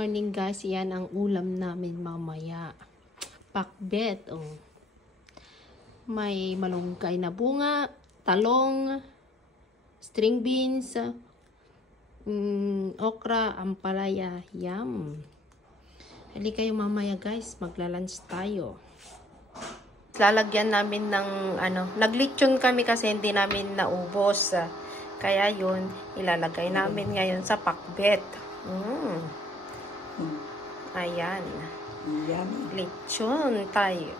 morning guys, yan ang ulam namin mamaya. Pakbet, oh. May malunggay na bunga, talong, string beans, okra, ampalaya, yum. Hali kayo mamaya guys, magla-lunch tayo. Lalagyan namin ng naglitsyon kami kasi hindi namin naubos. Kaya yun, ilalagay namin ngayon sa pakbet. Ayan. Lechon tayo.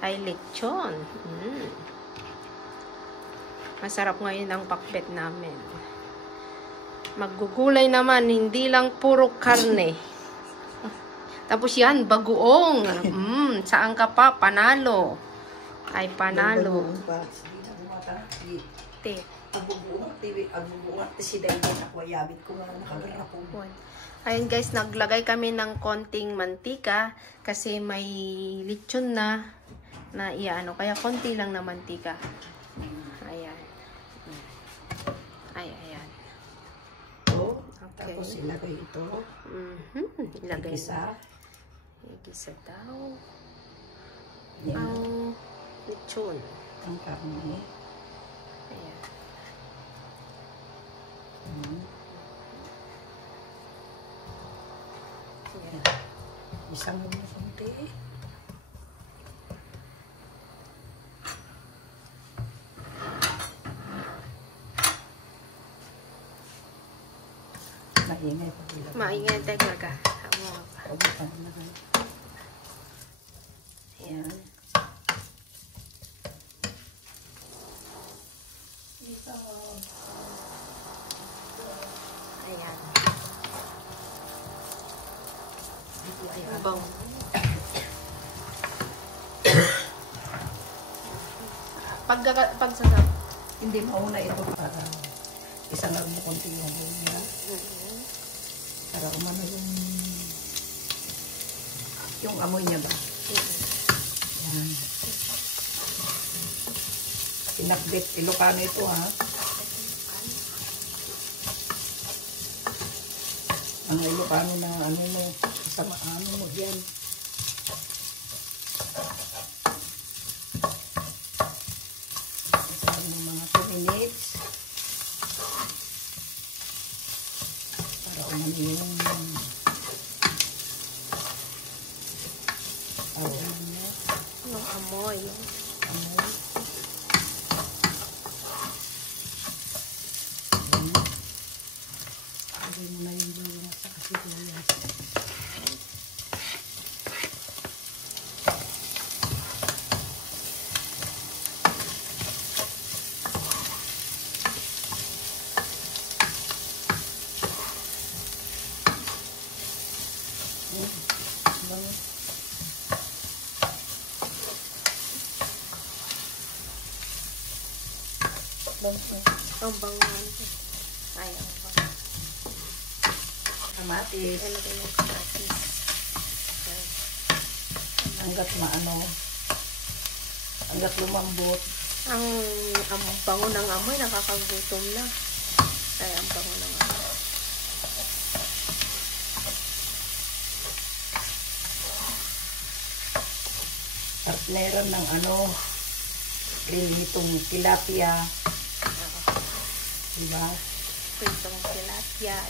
Ay, lechon. Masarap ngayon ang pakbet namin. Maggugulay naman, hindi lang puro karne. Tapos yan, bagoong. Saan ka pa? Panalo. Ay, panalo. Ayan guys, naglagay kami ng konting mantika kasi may lechon na kaya konti lang na mantika. Ayan. Ayan. Okay. Tapos ilagay ito. Ilagay Igisa. Igisa daw. Yan. Ang lechon. Ang karne. Ayan. Ayan. Isang mo na konti. Maingay pa sila. Maingay talaga. Ubutan na nga. Ayan. Ayan. Bang. Pagsasap. Hindi mauna ito para isang lang mo konti yung niya. Para umano yung amoy niya ba? Yan. Pinakbit. Ilocano ito ha. Ang Ilocano na ano mo. Kasama ano mo yan. Kasama ng mga 2 minutes. Para umano yung Yung amoy. amoy. Lagay mo na yung bawang sa sibuyas. Ang bangon. Ayan. Kamatis. Ilagay yung kamatis. Hanggat hanggat lumambot. Ang bango ng amoy, nakakagutom na. Ay, ang bango ng amoy. Partneran ng itong tilapia. Diba? Pritong tilapia.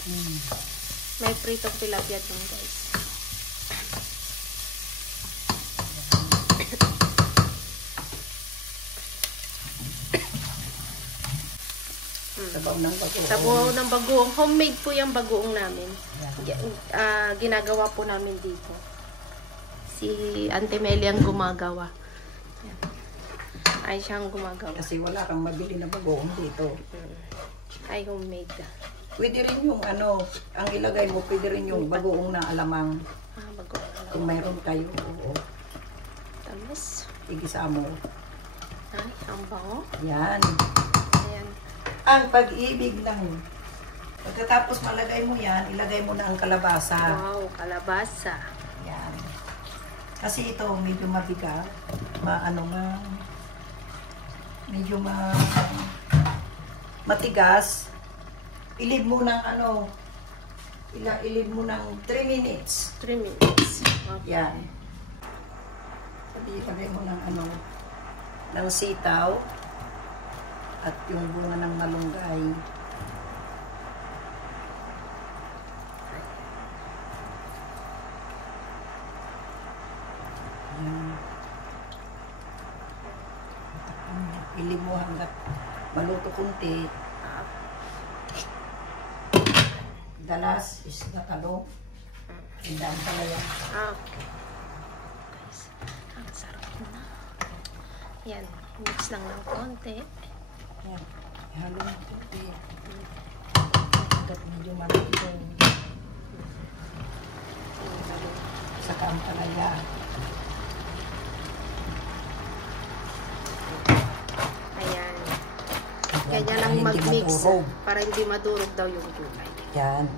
May pritong tilapia dun guys. Sabaw ng bagoong. Sabaw ng bagoong. Homemade po yung bagoong namin. Ginagawa po namin dito. Si Auntie Meli ang gumagawa. Yan. Ay siyang gumagawa. Kasi wala kang mabili na bagoong dito. Ay homemade. Pwede rin yung ang ilagay mo, pwede rin yung bagoong na alamang. Bagoong. Kung mayroon kayo, oo. Tamis. Igisa mo. Ay, ang bango. Yan. Ayan. Ang pag-ibig lang. Pagkatapos malagay mo yan, ilagay mo na ang kalabasa. Wow, kalabasa. Yan. Kasi ito, medyo mabigat. Medyo matigas. Ilib mo ng Ilid mo ng 3 minutes. 3 minutes. Okay. Yan. Lagay mo ng ng sitaw at yung bunga ng malunggay. Yan. Ilid mo hanggat maluto kunti. Dalas is natalong. Indang palaya. Okay. Guys, ang sarap na. Yan, mix lang ng konti. Yan. Ihalo mo kunti. Hanggat medyo maluto. Saka ang palaya. Ayan. Ganyan lang Para hindi mag-mix. madurog. Para hindi madurog daw yung gulay. Yan.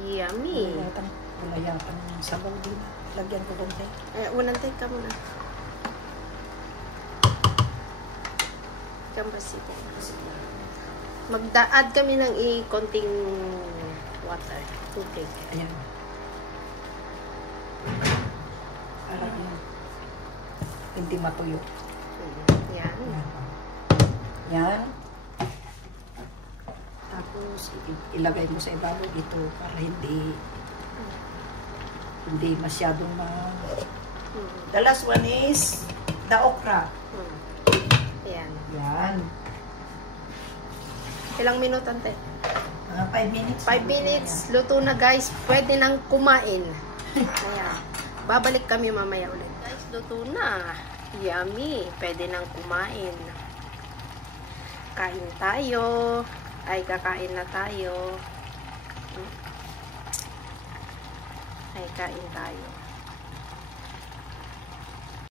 Yummy. Wala yata ng sabaw din. Lagyan ko konti. Unang take ka muna. Kambasito. Mag-add kami ng konting water. Tubig. Ayan. Para hindi matuyo. Yan. Yan. Yan. Tapos, ilagay mo sa ibabaw ito para hindi masyadong The last one is the okra. Yan. Yan. Ilang minuto, ante? 5 minutes. 5 minutes. Luto na, guys. Pwede nang kumain. Ayan. Babalik kami mamaya ulit. Guys, luto na. Yummy. Pwede nang kumain. Kain tayo. Ay, kakain na tayo. Ay, kain tayo.